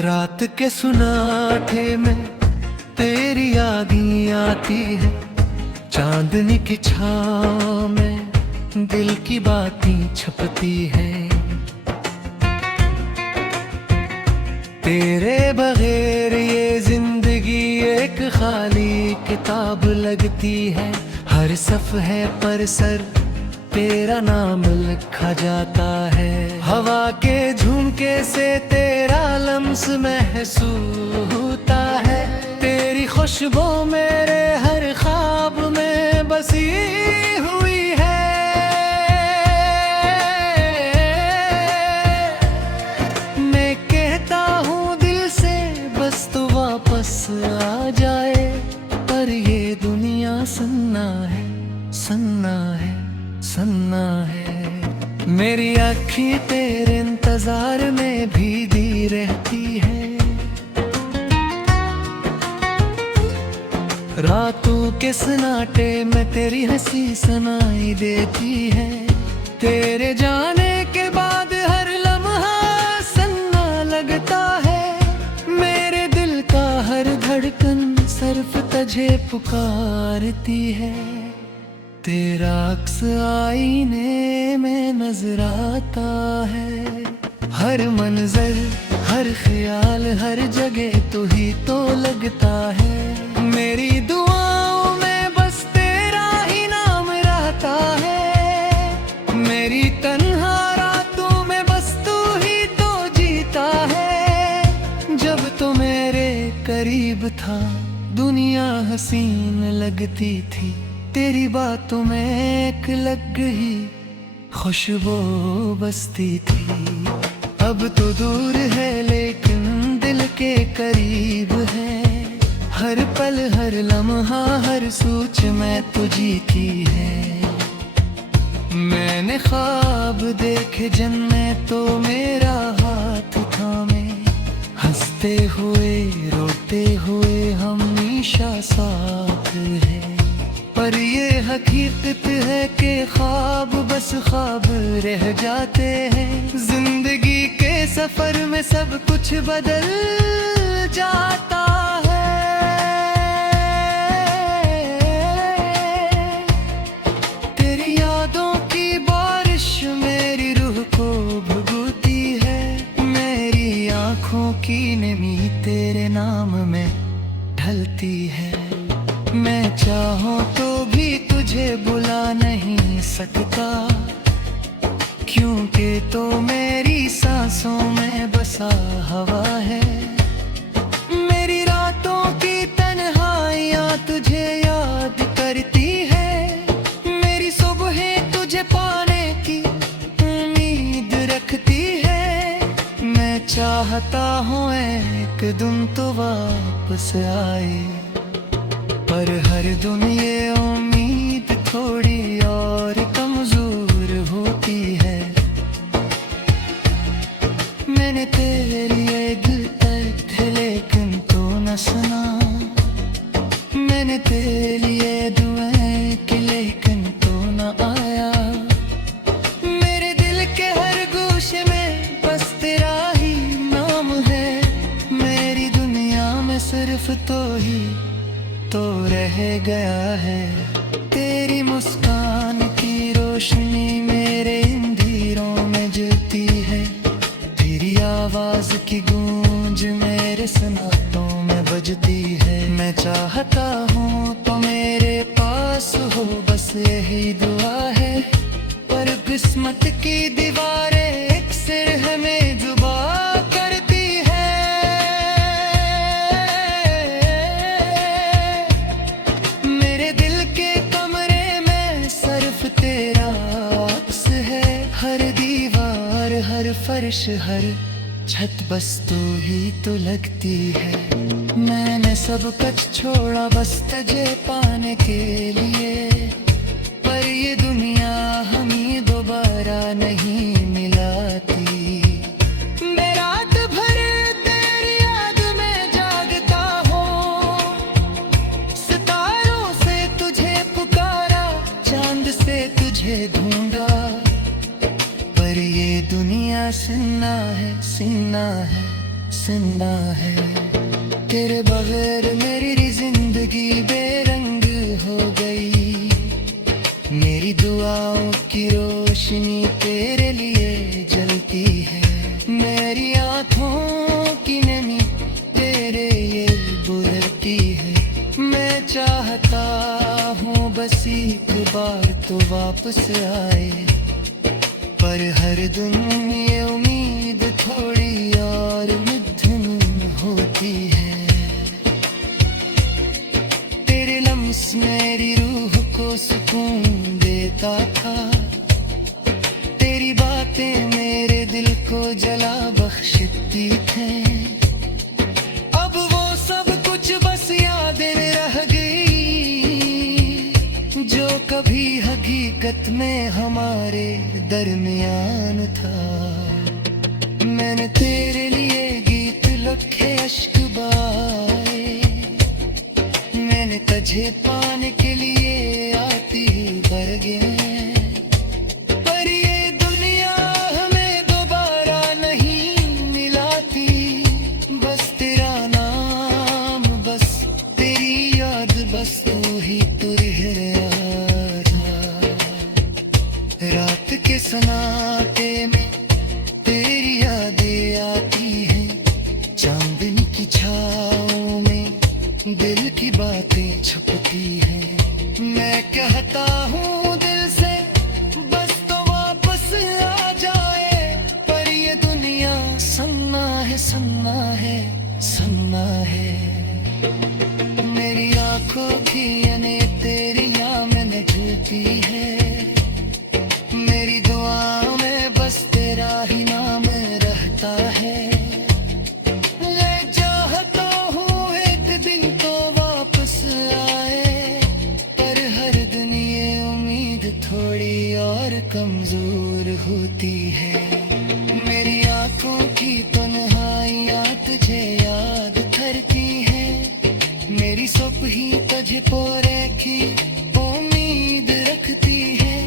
रात के सुनाटे में तेरी यादें आती है, चांदनी की छाँव में दिल की बातें छपती है। तेरे बगैर ये जिंदगी एक खाली किताब लगती है। हर सफ़हे पर सर तेरा नाम लिखा जाता है। हवा के झुमके से तेरा लम्स महसूस होता है। तेरी खुशबू मेरे हर ख्वाब में बसी हुई है। मैं कहता हूँ दिल से बस तू वापस आ जाए, पर ये दुनिया सन्ना है, सन्ना है, सन्ना है। मेरी आँखें तेरे इंतजार में भीगी रहती है। रातों के सन्नाटे में तेरी हंसी सुनाई देती है। तेरे जाने के बाद हर लम्हा सन्ना लगता है। मेरे दिल का हर धड़कन सिर्फ तुझे पुकारती है। तेरा अक्स आईने में नजर आता है। हर मंजर, हर ख्याल, हर जगह तू ही तो लगता है। मेरी दुआओं में बस तेरा ही नाम रहता है। मेरी तन्हा रातों में बस तू ही तो जीता है। जब तो मेरे करीब था दुनिया हसीन लगती थी। तेरी बातों में एक लग गई खुशबू बसती थी। अब तो दूर है लेकिन दिल के करीब है। हर पल, हर लम्हा, हर सोच में तुझी की है। मैंने ख्वाब देखे जन्नत तो मेरा हाथ थामे। हंसते हुए रोते हुए हमेशा साथ है। पर ये हकीकत है कि ख्वाब बस ख्वाब रह जाते हैं। जिंदगी के सफर में सब कुछ बदल जाता है। तेरी यादों की बारिश मेरी रूह को भिगोती है। मेरी आँखों की नमी तेरे नाम में ढलती है। मैं चाहूं तो भी तुझे बुला नहीं सकता, क्योंकि तो मेरी सांसों में बसा हवा है। मेरी रातों की तन्हाइयाँ तुझे याद करती है। मेरी सुबहें तुझे पाने की उम्मीद रखती है। मैं चाहता हूँ एक दिन तो वापस आए, पर हर दिन ये उम्मीद थोड़ी और कमजोर होती है। मैंने तेरे लिए दिल तक थे लेकिन तो न सुना। मैंने तेरे लिए दुआएं की लेकिन तो न आया। मेरे दिल के हर गोशे में बस तेरा ही नाम है। मेरी दुनिया में सिर्फ तो ही तो रह गया है। तेरी मुस्कान की रोशनी मेरे अंधेरों में जलती है। तेरी आवाज की गूंज मेरे सन्नाटों में बजती है। मैं चाहता हूँ तो मेरे पास हो, बस यही दुआ है। पर किस्मत की दीवारें अक्सर हमें जुबा करती है। मेरे दिल के कमरे में सिर्फ तेरा अक्स है। हर दीवार, हर फर्श, हर छत बस तू ही तो लगती है। मैंने सब कुछ छोड़ा बस तुझे पाने के लिए, पर ये दुनिया हमें दोबारा नहीं मिलाती। मैं रात भर तेरी याद में जागता हूँ। सितारों से तुझे पुकारा, चांद से तुझे ढूंढा, पर ये दुनिया सुनना है, सुनना है, सुनना है। तेरे बगैर मेरी जिंदगी बेरंग हो गई। मेरी दुआओं की रोशनी तेरे लिए जलती है। मेरी आँखों की नमी तेरे ये बुझती है। मैं चाहता हूँ बस एक बार तो वापस आए, पर हर दिन ये उम्मीद थोड़ी और मध्यम होती है। तेरे लम्स मेरी रूह को सुकून देता था। तेरी बातें मेरे दिल को जला बख्शती थे। अब वो सब कुछ बस यादें रह गई, जो कभी हकीकत में हमारे दरमियान था। मैंने तेरे लिए गीत लिखे, अश्क बहाए। मैंने तुझे पाने के लिए आती भर गए, पर ये दुनिया हमें दोबारा नहीं मिलाती। बस तेरा नाम, बस तेरी याद, बस तू ही तू रह था। रात के सन्नाटे में तेरी यादें आती हैं। चांदनी की छाँव में दिल की बातें छुपती हैं। मैं कहता हूँ दिल से बस तो वापस आ जाए, पर ये दुनिया सुनना है, सुनना है, सुनना है। मेरी आँखों की यानी तेरी नाम में ढलती है। मेरी दुआओं में बस तेरा ही नाम रहता है। मैं चाहता हूँ एक दिन तो वापस आए, पर हर दिन ये उम्मीद थोड़ी और कमजोर होती है। मेरी आँखों की तन्हाइयाँ तुझे याद करती है। मेरी सुबह ही तुझे पोरे की उम्मीद रखती है।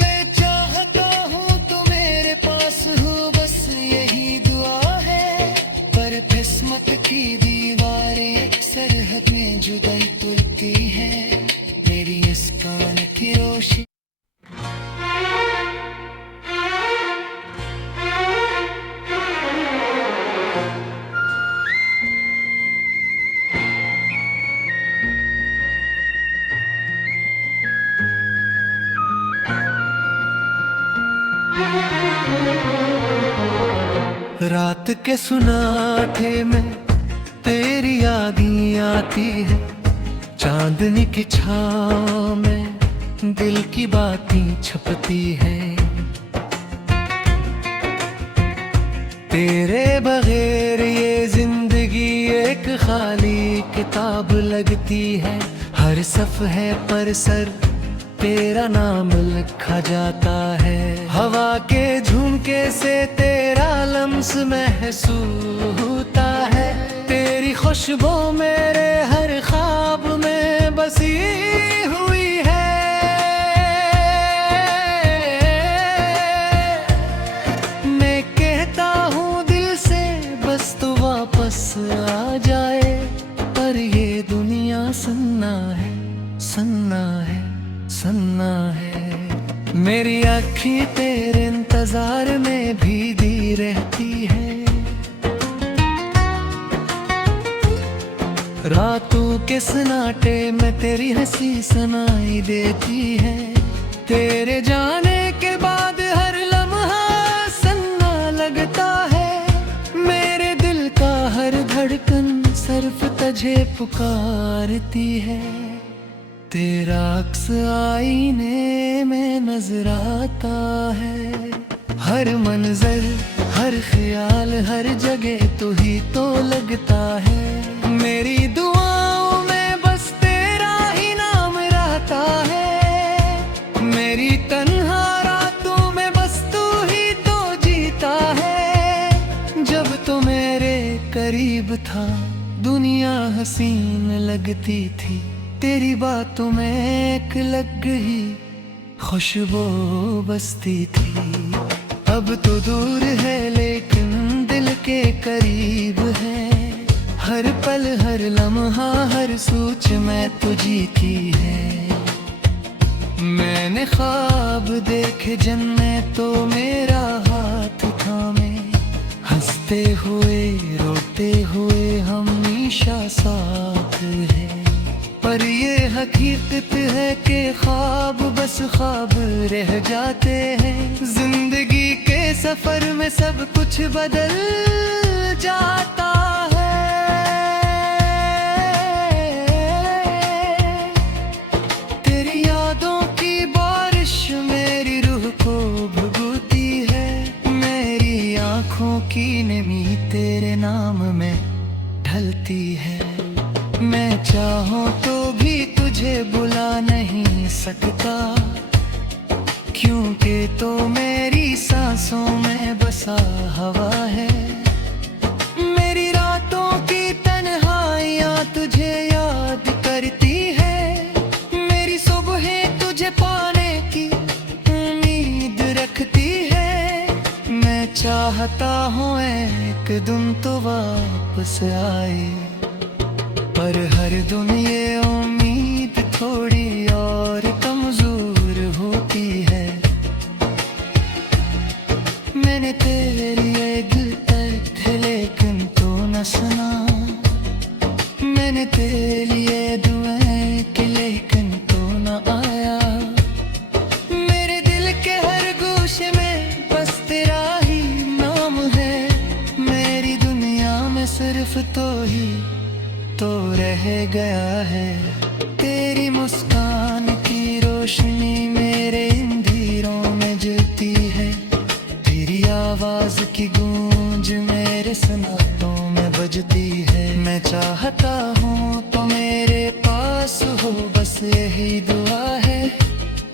मैं चाहता हूँ तू मेरे पास हो, बस यही दुआ है। पर किस्मत की दीवारें एक सरहद में जुदाई तुलती है। मेरी इस कान की रोशनी रात के सुनाटे में तेरी यादें आती है। चांदनी की छाँव में दिल की बातें छपती है। तेरे बगैर ये जिंदगी एक खाली किताब लगती है। हर सफ़हे पर सर तेरा नाम लिखा जाता है। हवा के झुमके से तेरा लम्स महसूस होता है। तेरी खुशबू मेरे हर ख्वाब में बसी हुई है। मैं कहता हूँ दिल से बस तू वापस आ जाए, पर ये दुनिया सुनना है, सुनना है, सुनना है। मेरी आँखें तेरे इंतजार में भीगी रहती है। रातों के सन्नाटे में तेरी हंसी सुनाई देती है। तेरे जाने के बाद हर लम्हा सन्ना लगता है। मेरे दिल का हर धड़कन सिर्फ तुझे पुकारती है। तेरा अक्स आईने में नजर आता है। हर मंजर, हर ख्याल, हर जगह तू ही तो लगता है। मेरी दुआओं में बस तेरा ही नाम रहता है। मेरी तन्हा रातों में बस तू ही तो जीता है। जब तो मेरे करीब था दुनिया हसीन लगती थी। तेरी बातों में एक लग गई खुशबू बसती थी। अब तो दूर है लेकिन दिल के करीब है। हर पल हर लम्हा हर सोच में तुझी की है। मैंने ख्वाब देखे जन्नत तो मेरा हाथ थामे, हंसते हुए रोते हुए हमेशा साथ है। पर ये हकीकत है कि ख्वाब बस ख्वाब रह जाते हैं। जिंदगी के सफर में सब कुछ बदल जाता है। तेरी यादों की बारिश मेरी रूह को भुगती है। मेरी आँखों की नमी तेरे नाम में ढलती है। मैं चाहूं तो भी तुझे बुला नहीं सकता, क्योंकि तो मेरी सांसों में बसा हवा है। मेरी रातों की तन्हाइयाँ तुझे याद करती है। मेरी सुबहें तुझे पाने की उम्मीद रखती है। मैं चाहता हूँ एक दिन तो वापस आए, पर हर दिन ये उम्मीद थोड़ी और कमजोर होती है। मैंने तेरी ये दिल थे लेकिन तू न सुना। मैंने तेरे लिए दुआएं की लेकिन तू न आया। मेरे दिल के हर गोशे में बस तेरा ही नाम है। मेरी दुनिया में सिर्फ तो रह गया है। तेरी मुस्कान की रोशनी मेरे अंधेरों में जलती है। तेरी आवाज की गूंज मेरे सन्नाटों में बजती है। मैं चाहता हूँ तो मेरे पास हो, बस यही दुआ है।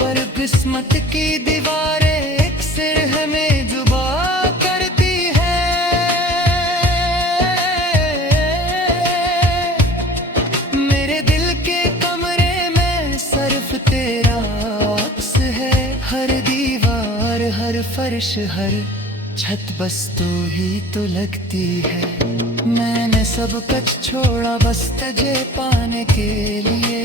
पर किस्मत की दीवारें एक सिर हमें जुबा करती है। तेरा अक्स है हर दीवार हर फर्श हर छत, बस तू ही तो लगती है। मैंने सब कुछ छोड़ा बस तुझे पाने के लिए,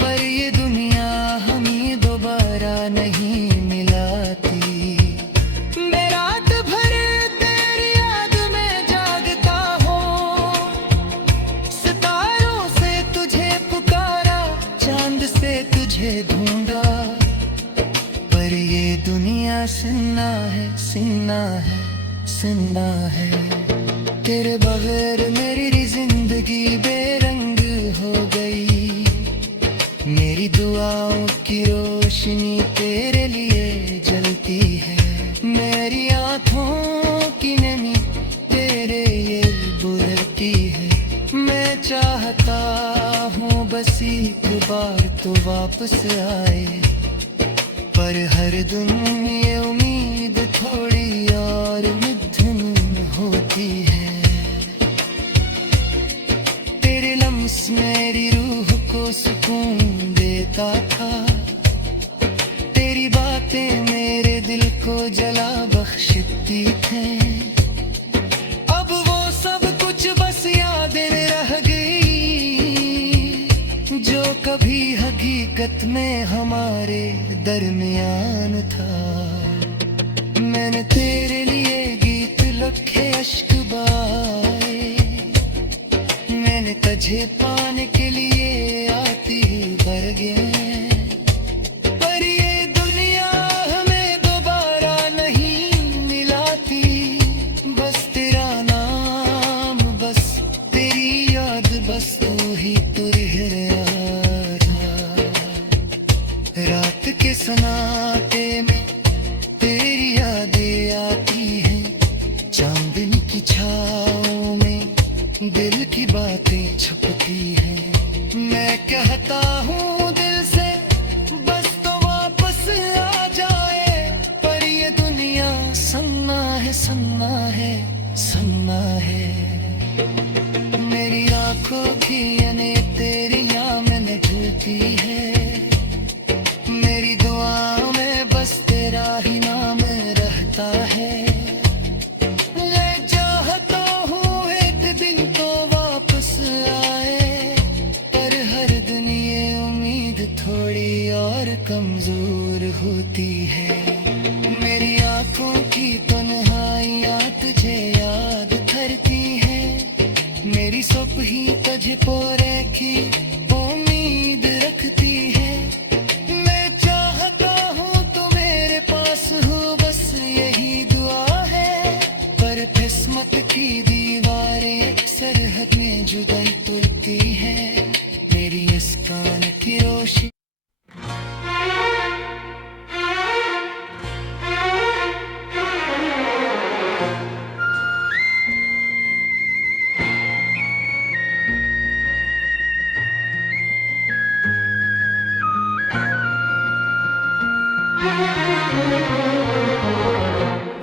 पर ये दुनिया हमें दोबारा नहीं मिलाती। मैं रात भर तेरी याद में जागता हूँ। सितारों से तुझे पुकारा, चांद से तुझे ढूंढा, पर ये दुनिया सुन्ना है सुन्ना है सुन्ना है। तेरे बगैर मेरी जिंदगी बेरंग हो गई। मेरी दुआओं की रोशनी तेरे लिए जलती है। मेरी आँखों की नमी तेरे ये बुलती है। मैं चाहता हूँ बस एक बार तो वापस आए, पर हर दिन ये उम्मीद थोड़ी और मिथुन होती है। तेरे लम्स मेरी रूह को सुकून देता था। तेरी बातें मेरे दिल को जला बख्शती थे। अब वो सब कुछ बस यादें रह गई, जो कभी हकीकत में हमारे दरमियान था। मैंने तेरे लिए गीत लिखे अश्क बहाए। मैंने तुझे पाने के लिए आती भर गए, पर ये दुनिया हमें दोबारा नहीं मिलाती। बस तेरा नाम बस तेरी याद बस तू ही तो रह था। रात के सन्नाटे में तेरी यादें आती हैं। चांदनी की छाँव में दिल की बातें छुपती हैं। मैं कहता हूँ दिल से बस तो वापस आ जाए, पर ये दुनिया सन्ना है सन्ना है सन्ना है। मेरी आँखों की यानी तेरी याद में ढलती है। मेरी दुआओं में बस तेरा ही नाम रहता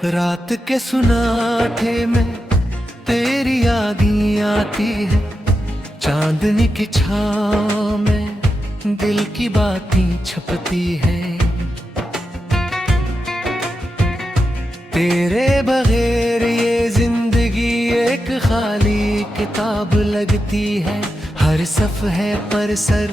रात के सुनाटे में तेरी यादें आती है, चांदनी की छाँव में दिल की बातें छपती है। तेरे बगैर ये जिंदगी एक खाली किताब लगती है। हर सफ़हे पर सर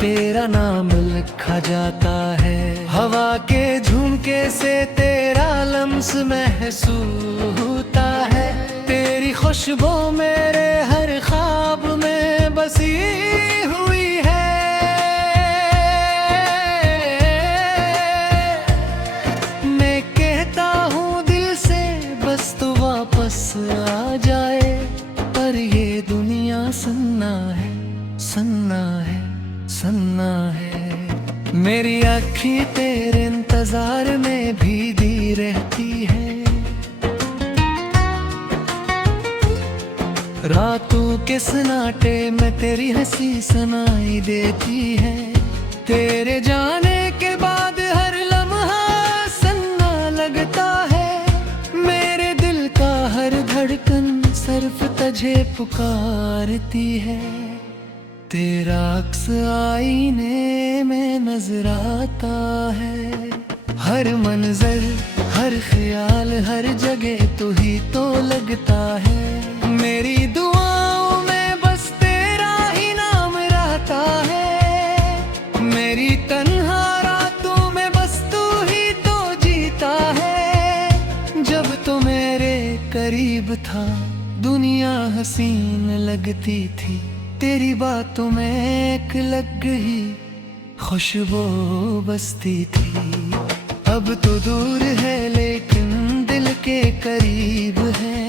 तेरा नाम लिखा जाता है। हवा के झुमके से तेरा लम्स महसूस होता है। तेरी खुशबू मेरे हर ख्वाब में बसी हुई है। मैं कहता हूँ दिल से बस तू वापस आ जाए, पर ये दुनिया सन्ना है, सन्ना है, सन्ना है। मेरी आँखें तेरे इंतजार में भीगी रहती है। रातों के सन्नाटे में तेरी हंसी सुनाई देती है। तेरे जाने के बाद हर लम्हा सन्ना लगता है। मेरे दिल का हर धड़कन सिर्फ तुझे पुकारती है। तेरा अक्स आईने में नजर आता है। हर मंजर, हर ख्याल, हर जगह तू ही तो लगता है। मेरी दुआओं में बस तेरा ही नाम रहता है। मेरी तन्हा रातों में बस तू ही तो जीता है। जब तो मेरे करीब था दुनिया हसीन लगती थी। तेरी बातों में एक लग ही खुशबू बसती थी। अब तो दूर है लेकिन दिल के करीब है।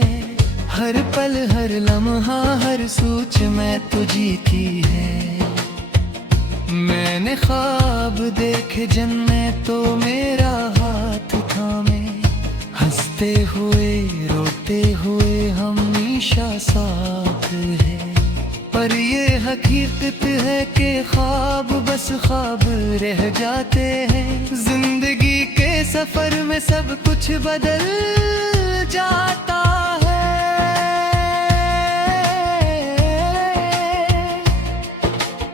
हर पल, हर लम्हा, हर सोच में तुझी की है। मैंने ख्वाब देखे जन्नत तो मेरा हाथ थामे। हंसते हुए रोते हुए हमेशा साथ है। पर ये हकीकत है कि ख्वाब बस ख्वाब रह जाते हैं। जिंदगी के सफर में सब कुछ बदल जाता है।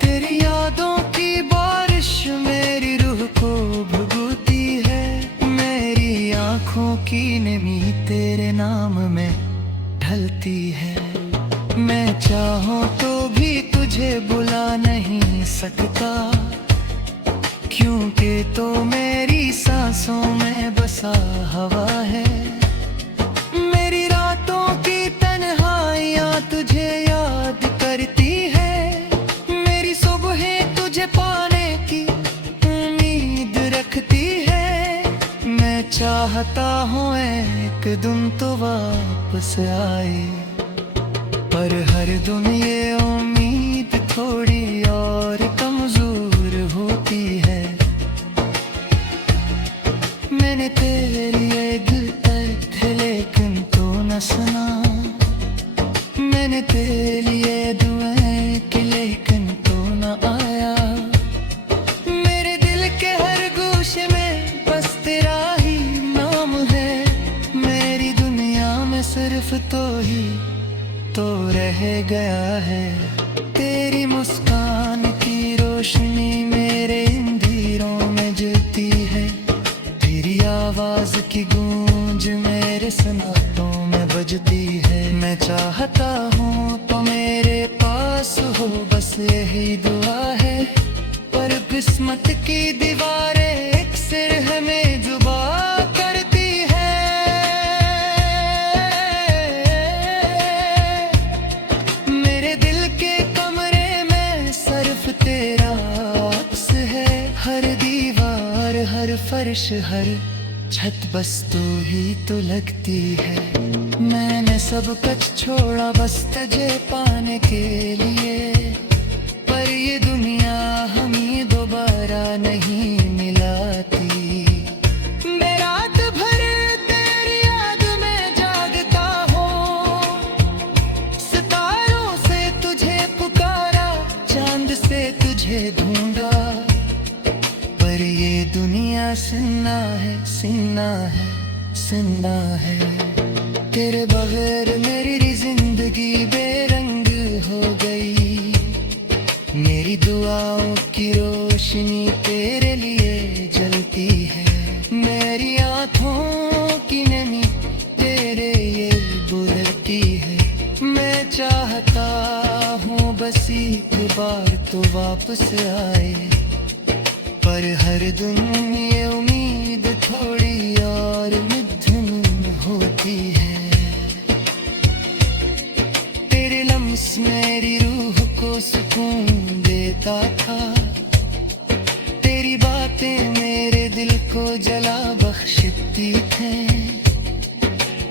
तेरी यादों की बारिश मेरी रूह को भिगोती है। मेरी आँखों की नमी तेरे नाम में ढलती है। मैं चाहूँ तो भी तुझे बुला नहीं सकता, क्योंकि तो मेरी सांसों में बसा हवा है। मेरी रातों की तन्हाइयाँ तुझे याद करती है। मेरी सुबहें तुझे पाने की उम्मीद रखती है। मैं चाहता हूँ एक दिन तो वापस आए, पर हर दिन ये उम्मीद थोड़ी और कमजोर होती है। मैंने तेरी ये दिल तक थे लेकिन तो न सुना। मैंने तेरे लिए दुआएं की लेकिन तो न आया। मेरे दिल के हर गोशे में बस तेरा ही नाम है। मेरी दुनिया में सिर्फ तो ही तो रह गया है। तेरी मुस्कान की रोशनी मेरे अंधेरों में जलती है। तेरी आवाज की गूंज मेरे सन्नाटों में बजती है। मैं चाहता हूँ तो मेरे पास हो, बस यही दुआ है। पर किस्मत की दीवारें अक्सर हमें जुबा करती है। मेरे दिल के कमरे में सिर्फ तेरा अक्स है। हर दीवार, हर फर्श, हर छत बस तू ही तो लगती है। मैंने सब कुछ छोड़ा बस तुझे पाने के लिए, पर ये दुनिया हमें दोबारा नहीं मिलाती। मैं रात भर तेरी याद में जागता हूँ। सितारों से तुझे पुकारा, चांद से तुझे ढूंढा, पर ये दुनिया सुन्ना है, सुनना है, सुनना है। तेरे बगैर मेरी जिंदगी बेरंग हो गई। मेरी दुआओं की रोशनी तेरे लिए जलती है। मेरी आँखों की नमी तेरे ये बुझती है। मैं चाहता हूँ बस एक बार तो वापस आए, पर हर दिन ये उम्मीद थोड़ी और मध्यम होती है। तेरे लम्स मेरी रूह को सुकून देता था। तेरी बातें मेरे दिल को जला बख्शती थे।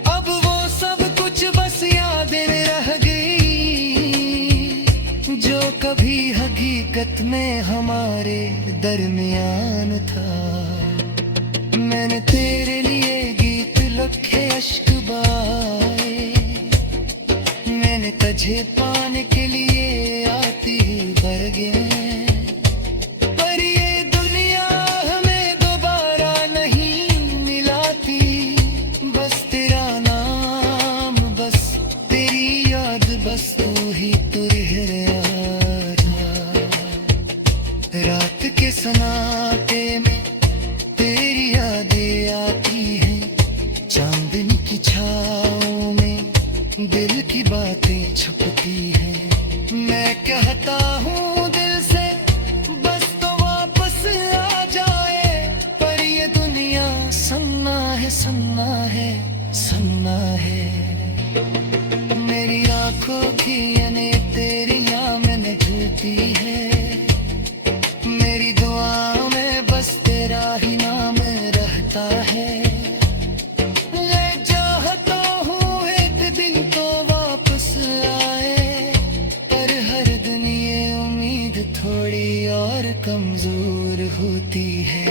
अब वो सब कुछ बस यादें रह गई, जो कभी हकीकत में हमारे दरमियान था। मैंने तेरे लिए गीत लिखे, अश्क बहाए। मैंने तुझे पाने के लिए आती भर गए, पर ये दुनिया हमें दोबारा नहीं मिलाती। बस तेरा नाम, बस तेरी याद, बस तू ही तो रह रहा। रात के सन्नाटे में तेरी यादें आती हैं। चांदनी की छाँव में दिल की बातें छुपती हैं। मैं कहता हूँ दिल से बस तो वापस आ जाए, पर ये दुनिया सुनना है, सुनना है, सुनना है। मेरी आंखों की अनेक तेरी याद में झूलती है। मेरी दुआओं में बस तेरा ही नाम रहता है। मैं चाहता हूँ एक दिन तो वापस आए, पर हर दिन ये उम्मीद थोड़ी और कमजोर होती है।